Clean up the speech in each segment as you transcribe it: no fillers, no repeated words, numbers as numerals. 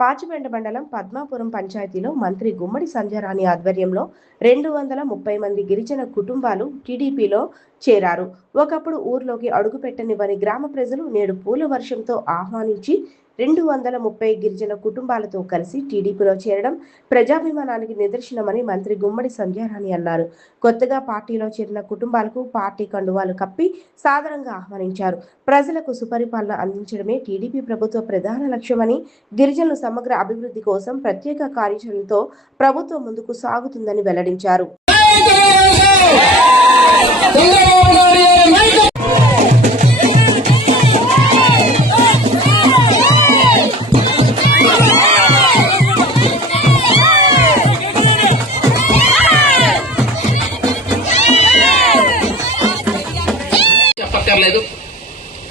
పాచిపెంట మండలం పద్మాపురం పంచాయతీలో మంత్రి గుమ్మడి సంధ్యారాణి ఆధ్వర్యంలో 230 మంది గిరిజన కుటుంబాలు టీడీపీలో చేరారు. ఒకప్పుడు ఊర్లోకి అడుగుపెట్టనివ్వని గ్రామ ప్రజలు నేడు పూల వర్షంతో ఆహ్వానించి 230 గిరిజన కుటుంబాలతో కలిసి టీడీపీలో చేరడం ప్రజాభిమానానికి నిదర్శనమని మంత్రి గుమ్మడి సంధ్యారాణి అన్నారు. కొత్తగా పార్టీలో చేరిన కుటుంబాలకు పార్టీ కండువాలు కప్పి సాదరంగా ఆహ్వానించారు. ప్రజలకు సుపరిపాలన అందించడమే టీడీపీ ప్రభుత్వ ప్రధాన లక్ష్యమని, గిరిజనుల సమగ్ర అభివృద్ధి కోసం ప్రత్యేక కార్యాచరణతో ప్రభుత్వం ముందుకు సాగుతుందని వెల్లడించారు. చెప్పక్కర్లేదు.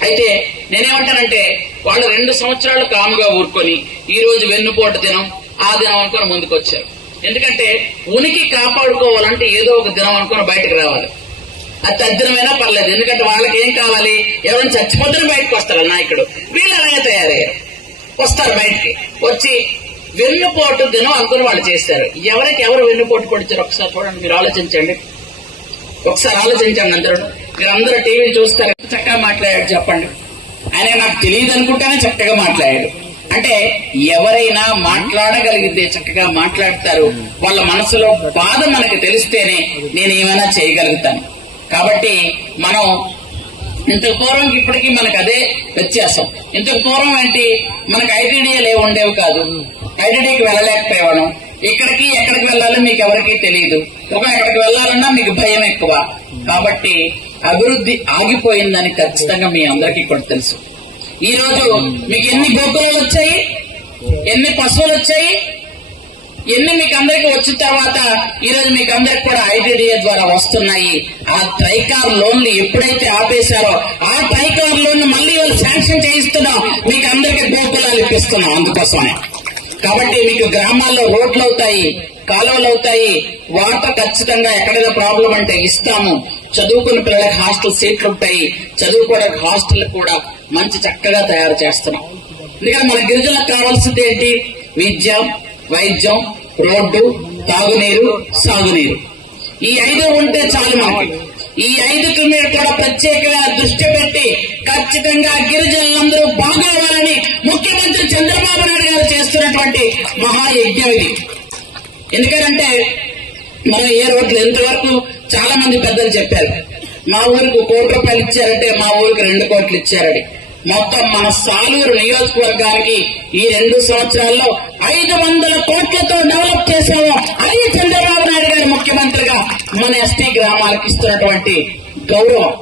అయితే నేనేమంటానంటే వాళ్ళు 2 సంవత్సరాలు కాముగా ఊరుకొని ఈ రోజు వెన్నుపోటు దినం ఆ దినం అనుకుని ముందుకు వచ్చారు. ఎందుకంటే ఉనికి కాపాడుకోవాలంటే ఏదో ఒక దినం అనుకుని బయటకు రావాలి. అది తద్దినమైనా పర్లేదు. ఎందుకంటే వాళ్ళకి ఏం కావాలి, ఎవరైనా చచ్చిపోతే బయటకు వస్తారు నాయకుడు. వీళ్ళు అలాగే తయారయ్యారు, వస్తారు బయటికి వచ్చి వెన్నుపోటు దినం అనుకుని వాళ్ళు చేస్తారు. ఎవరికి ఎవరు వెన్నుపోటు పొడిచారు ఒకసారి చూడండి, మీరు ఆలోచించండి. ఒకసారి ఆలోచించండి అందరూ. మీరందరూ టీవీ చూస్తారు, చక్కగా మాట్లాడాడు చెప్పండి. ఆయన నాకు తెలియదు అనుకుంటానే చక్కగా మాట్లాడాడు. అంటే ఎవరైనా మాట్లాడగలిగితే చక్కగా మాట్లాడతారు. వాళ్ళ మనసులో బాధ మనకు తెలిస్తేనే నేను ఏమైనా చేయగలుగుతాను. కాబట్టి మనం ఇంతకు పూర్వం ఇప్పటికీ మనకు అదే వ్యత్యాసం. ఇంతకు పూర్వం ఏంటి, మనకు ఐటీడీఏలు ఏమి ఉండేవి కాదు. ఐటీడీకి వెళ్ళలేకపోయేవాళ్ళం. ఇక్కడికి ఎక్కడికి వెళ్ళాలో మీకు ఎవరికీ తెలియదు. ఎక్కడికి వెళ్ళాలన్నా మీకు భయం ఎక్కువ. కాబట్టి అభివృద్ధి ఆగిపోయిందని ఖచ్చితంగా మీ అందరికీ కూడా తెలుసు. ఈ రోజు మీకు ఎన్ని గోకులాలు వచ్చాయి, ఎన్ని పశువులు వచ్చాయి, ఎన్ని మీకు అందరికీ వచ్చిన తర్వాత ఈ రోజు మీకు అందరికి కూడా ఐటీడీఏ ద్వారా వస్తున్నాయి. ఆ ట్రైకార్ లోన్లు ఎప్పుడైతే ఆపేశారో ఆ ట్రైకార్ లోన్ మళ్ళీ వాళ్ళు శాంక్షన్ చేయిస్తున్నాం. మీకు అందరికీ గోకులాలు ఇప్పిస్తున్నాం అందుకోసమే. కాబట్టి మీకు గ్రామాల్లో రోడ్లు అవుతాయి, కాలువలు అవుతాయి, వాటర్ ఖచ్చితంగా ఎక్కడైనా ప్రాబ్లం అంటే ఇస్తాము. చదువుకున్న పిల్లలకు హాస్టల్ సీట్లు ఉంటాయి. చదువుకోవడానికి హాస్టల్ కూడా మంచి చక్కగా తయారు చేస్తున్నాం. ఎందుకంటే మన గిరిజనులకు కావాల్సింది ఏంటి, విద్య, వైద్యం, రోడ్డు, తాగునీరు, సాగునీరు. ఈ 5 ఉంటే చాలు మనకి. ఈ 5కి మీరు కూడా ప్రత్యేకంగా దృష్టి పెట్టి ఖచ్చితంగా గిరిజనులందరూ బాగోవాలని ముఖ్యమంత్రి చంద్రబాబు నాయుడు గారు చేస్తున్నటువంటి మహాయజ్ఞం ఇది. ఎందుకంటే మనం ఏ రోడ్లు ఎంతవరకు చాలా మంది పెద్దలు చెప్పారు, మా ఊరికి 1 కోటి రూపాయలు ఇచ్చారంటే మా ఊరికి 2 కోట్లు ఇచ్చారని. మొత్తం మన సాలూరు నియోజకవర్గానికి ఈ 2 సంవత్సరాల్లో 500 కోట్లతో డెవలప్ చేశాము. అది చంద్రబాబు నాయుడు గారి ముఖ్యమంత్రిగా మన ఎస్టీ గ్రామాలకు ఇస్తున్నటువంటి గౌరవం.